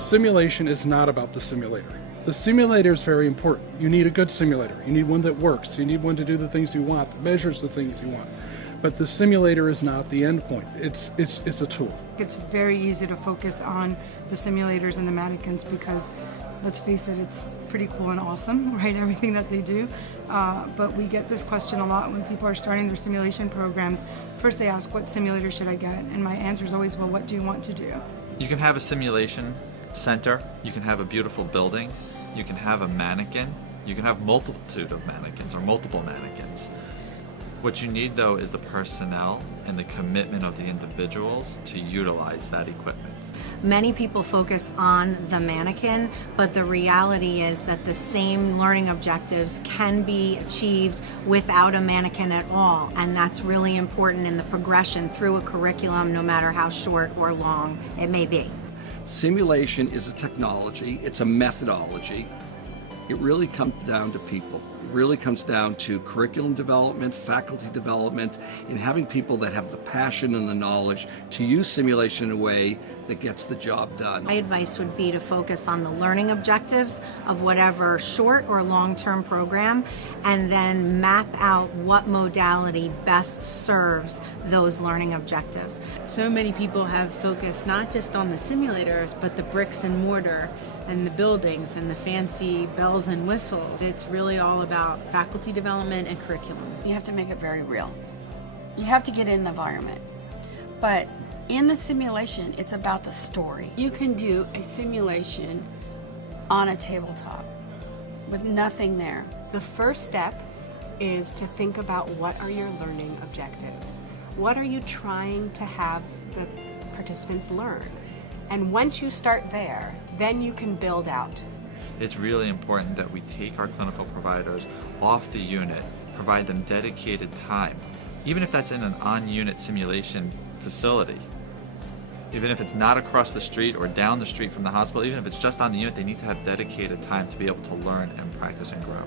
simulation is not about the simulator. The simulator is very important. You need a good simulator. You need one that works. You need one to do the things you want, that measures the things you want. But the simulator is not the end point. It's a tool. It's very easy to focus on the simulators and the mannequins because, let's face it, it's pretty cool and awesome, right? Everything that they do. But we get this question a lot when people are starting their simulation programs. First they ask, what simulator should I get? And my answer is always, well, what do you want to do? You can have a simulation center. You can have a beautiful building. You can have a mannequin. You can have multitude of mannequins or multiple mannequins. What you need, though, is the personnel and the commitment of the individuals to utilize that equipment. Many people focus on the mannequin, but the reality is that the same learning objectives can be achieved without a mannequin at all, and that's really important in the progression through a curriculum, no matter how short or long it may be. Simulation is a technology, it's a methodology. It really comes down to people. It really comes down to curriculum development, faculty development, and having people that have the passion and the knowledge to use simulation in a way that gets the job done. My advice would be to focus on the learning objectives of whatever short or long-term program, and then map out what modality best serves those learning objectives. So many people have focused not just on the simulators, but the bricks and mortar and the buildings and the fancy bells and whistles. It's really all about faculty development and curriculum. You have to make it very real. You have to get in the environment. But in the simulation, it's about the story. You can do a simulation on a tabletop with nothing there. The first step is to think about what are your learning objectives. What are you trying to have the participants learn? And once you start there, then you can build out. It's really important that we take our clinical providers off the unit, provide them dedicated time, even if that's in an on-unit simulation facility. Even if it's not across the street or down the street from the hospital, even if it's just on the unit, they need to have dedicated time to be able to learn and practice and grow.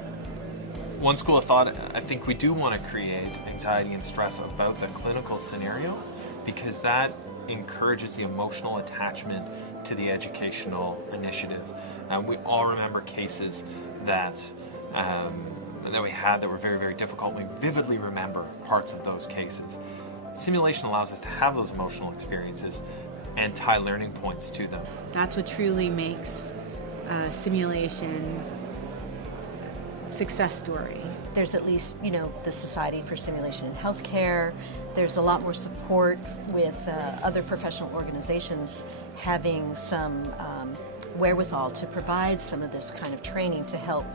One school of thought, I think we do want to create anxiety and stress about the clinical scenario because that encourages the emotional attachment to the educational initiative. We all remember cases that we had that were very, very difficult. We vividly remember parts of those cases. Simulation allows us to have those emotional experiences and tie learning points to them. That's what truly makes simulation a success story. There's at least, the Society for Simulation in Healthcare. There's a lot more support with other professional organizations having some wherewithal to provide some of this kind of training to help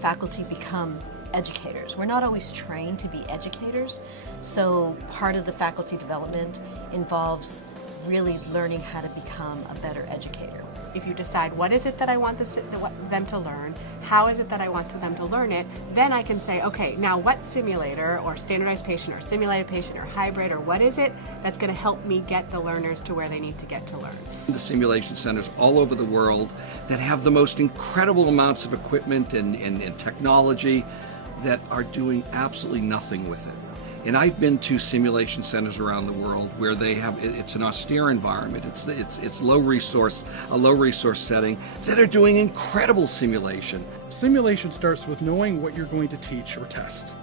faculty become educators. We're not always trained to be educators, so part of the faculty development involves really learning how to become a better educator. If you decide what is it that I want them to learn, how is it that I want them to learn it, then I can say, okay, now what simulator or standardized patient or simulated patient or hybrid or what is it that's going to help me get the learners to where they need to get to learn? The simulation centers all over the world that have the most incredible amounts of equipment and technology that are doing absolutely nothing with it. And I've been to simulation centers around the world where they have, it's an austere environment, it's low resource, a low resource setting that are doing incredible simulation. Simulation starts with knowing what you're going to teach or test.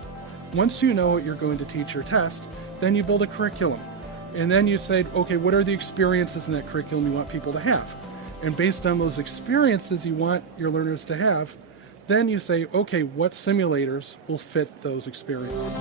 Once you know what you're going to teach or test, then you build a curriculum. And then you say, okay, what are the experiences in that curriculum you want people to have? And based on those experiences you want your learners to have, then you say, okay, what simulators will fit those experiences?